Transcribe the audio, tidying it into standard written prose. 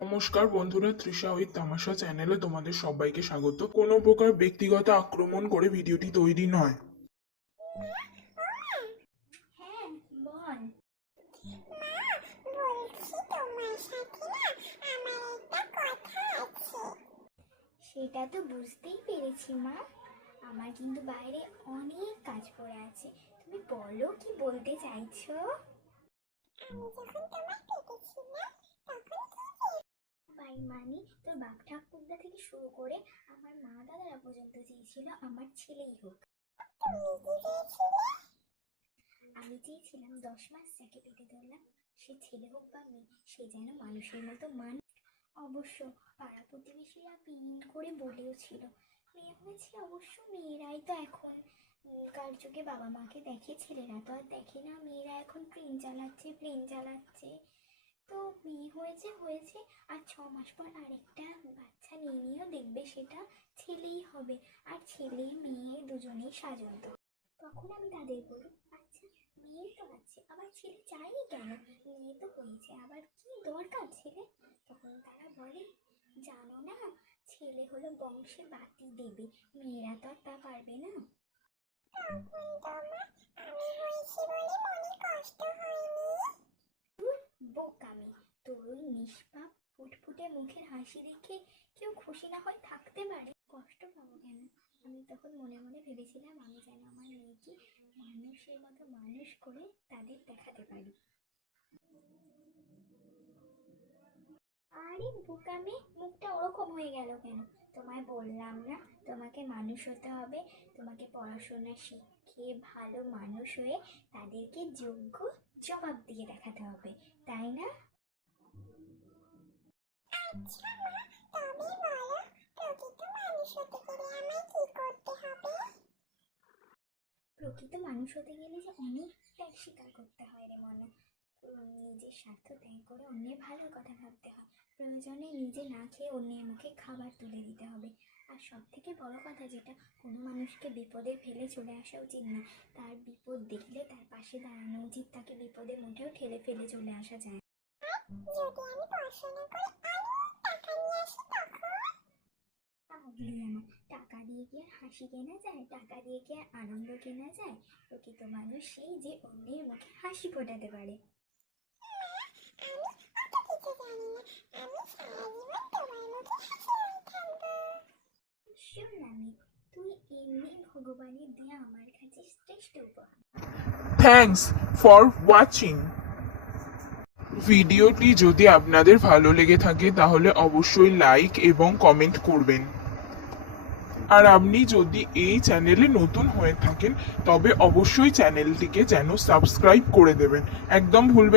নমস্কার বন্ধুরা, তৃষা উইথ তামাশা চ্যানেলে তোমাদের সবাইকে স্বাগত। কোনো প্রকার ব্যক্তিগত আক্রমণ করে ভিডিওটি তৈরি নয়। হ্যাঁ বল। সেটা তো বুঝতেই পেরেছি মা, আমার কিন্তু বাইরে অনেক কাজ পড়ে আছে। তুমি বলো কি বলতে চাইছো? মানে তোর বাপ ঠাকুরদা থেকে শুরু করে আমার মা দাদারা পর্যন্ত চেয়েছিল আমার ছেলেই হোক। আমি চেয়েছিলাম 10 মাস যাকে পেটে ধরলাম সে ছেলে হোক বা মেয়ে, সে যেন মানুষের মতো অবশ্য পাড়া প্রতিবেশীরা পিন করে বলেও ছিল মেয়ে হয়েছে। অবশ্য মেয়েরাই তো এখন কার যুগে বাবা মাকে দেখে, ছেলেরা তো আর দেখে না। মেয়েরা এখন প্লেন চালাচ্ছে। তো মেয়ে হয়েছে হয়েছে, আর 6 মাস পর আরেকটা বাচ্চা নিয়েও দেখবে সেটা ছেলেই হবে, আর ছেলে মেয়ে দুজনেই সাজন্ত। তখন আমি তাদের বলি, আচ্ছা মেয়ে তো আছে আবার ছেলে চাইনি কেন, মেয়ে তো হয়েছে আবার কি দরকার ছেলে? তখন তারা বলে, জানো না, ছেলে হলো বংশে বাতি দেবে, মেয়েরা তো আর তা পারবে না। বোকামি, তোর ওই নিষ্পাপ ফুটফুটে মুখের হাসি দেখে কেউ খুশি না হয় থাকতে পারে, কষ্ট পাবো কেন? আমি তখন মনে মনে ভেবেছিলাম আমি যেন আমার মেয়েকে মানুষের মতো মানুষ করে তাদের দেখাতে পারি। আরে বোকামে, মুখটা ওরকম হয়ে গেল কেন? তোমায় বললাম না তোমাকে মানুষ হতে হবে, তোমাকে পড়াশোনা শিখে ভালো মানুষ হয়ে তাদেরকে যোগ্য জবাব দিয়ে দেখাতে হবে, তাই না? আচ্ছা মা, তবে বলো প্রকৃত মানুষ হতে গেলে আমায় কি করতে হবে? প্রকৃত মানুষ হতে গেলে যে অনেক ত্যাগ স্বীকার করতে হয় রে মনে। নিজের স্বার্থ ত্যাগ করে অন্যের ভালো কথা ভাবতে হয়, প্রয়োজনে নিজে না খেয়ে অন্যের মুখে খাবার তুলে দিতে হবে। আর সব থেকে বড় কথা যেটা, কোনো মানুষকে বিপদে ফেলে চলে আসা উচিত না, তার বিপদ দেখলে তার পাশে দাঁড়ানো উচিত, তাকে বিপদে মুঠেও ঠেলে ফেলে চলে আসা যায়। যদি আমি পড়াশোনা করে টাকা নিয়ে আসি তখন? তাহলে আমার টাকা দিয়ে কি আর হাসি কেনা যায়? টাকা দিয়ে কি আর আনন্দ কেনা যায়? প্রকৃত মানুষ সেই যে অন্যের মুখে হাসি ফোটাতে পারে। তুই এমনি ভগবানের দেয়া আমার কাছে শ্রেষ্ঠ উপহার। Thanks for watching. ভিডিওটি যদি আপনাদের ভালো লেগে থাকে তাহলে অবশ্যই লাইক এবং কমেন্ট করবেন। আর আপনি যদি এই চ্যানেলে নতুন হয়ে থাকেন তবে অবশ্যই চ্যানেলটিকে যেন সাবস্ক্রাইব করে দেবেন, একদম ভুলবেন